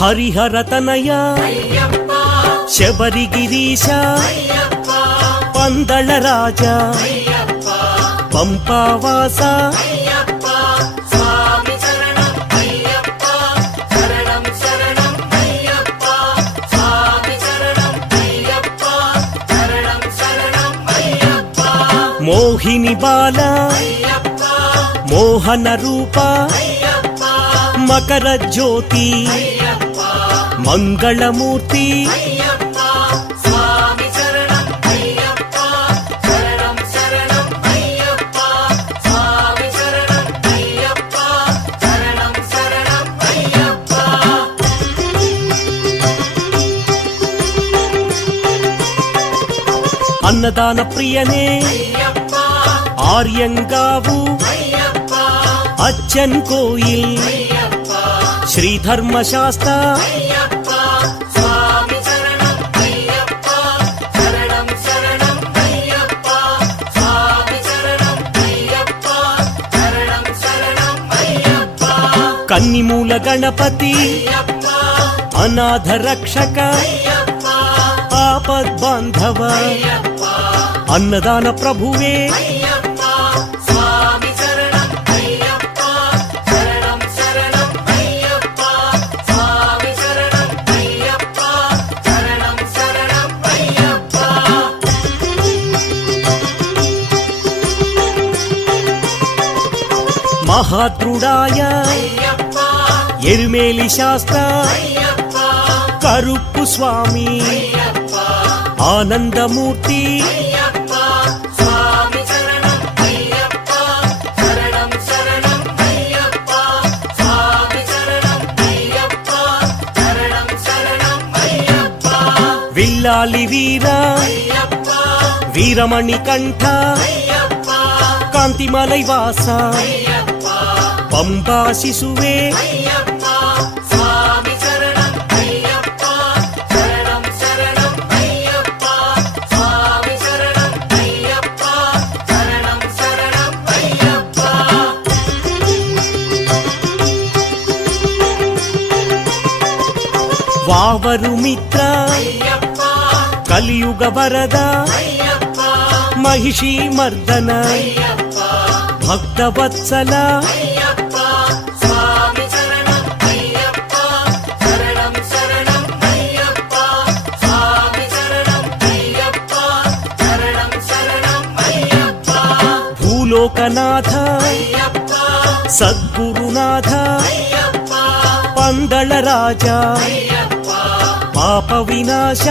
హరిహర తనయ శబరిగిరీశ పందళ రాజా పంపావాస మోహిని బాల మోహన రూప మకర జ్యోతి మంగళమూర్తి అన్నదాన ప్రియనే ఆర్యంగావు అచ్చన్ కోయిల్ శ్రీ ధర్మశాస్త్ర కన్నిమూల గణపతి అనాథ రక్షక ఆపద్బాంధవ అన్నదాన ప్రభువే మహాత్రుడాయ ఎరుమేలి శాస్త్ర కరుప్పు స్వామి ఆనందమూర్తి విల్లాలి వీర వీరమణి కంఠ కాంతిమలై వాస పంబా శిశువే వావరు మిత్ర కలియుగ వరద మహిషీ మర్దన భక్తవత్సల భూలోకనాథ సద్గురునాథ పందళ రాజా పాప వినాశ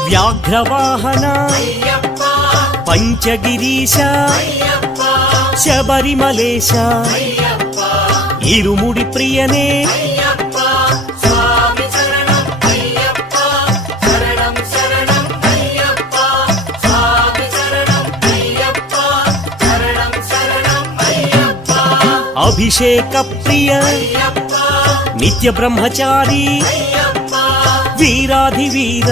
వ్యాఘ్రవాహన పంచగిరీశ శబరిమలేశ ఇరుముడి ప్రియనే అభిషేక ప్రియ నిత్య బ్రహ్మచారి వీరాధివీర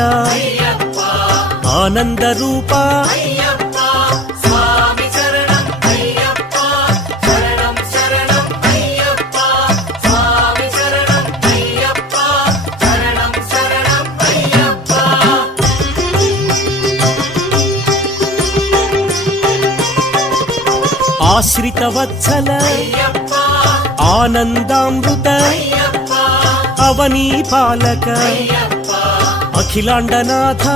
ఆనంద రూప ఆశ్రిత వత్సల ఆనందామృత అవనీ పాలక అఖిలాండనాథ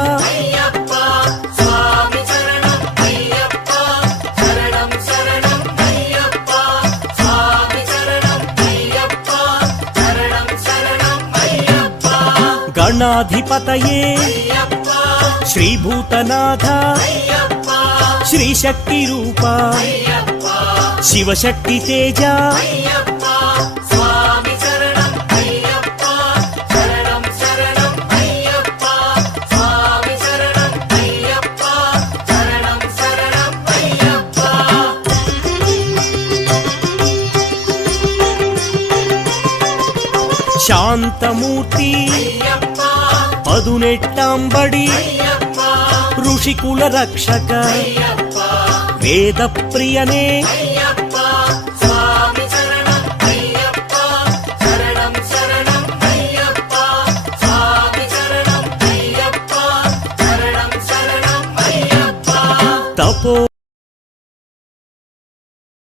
గణాధిపతయే శ్రీభూతనాథ శ్రీశక్తి రూప శివశక్తి తేజ శాంతమూర్తి పదునెట్టాంబడి ఋషికుల రక్షక వేద ప్రియనే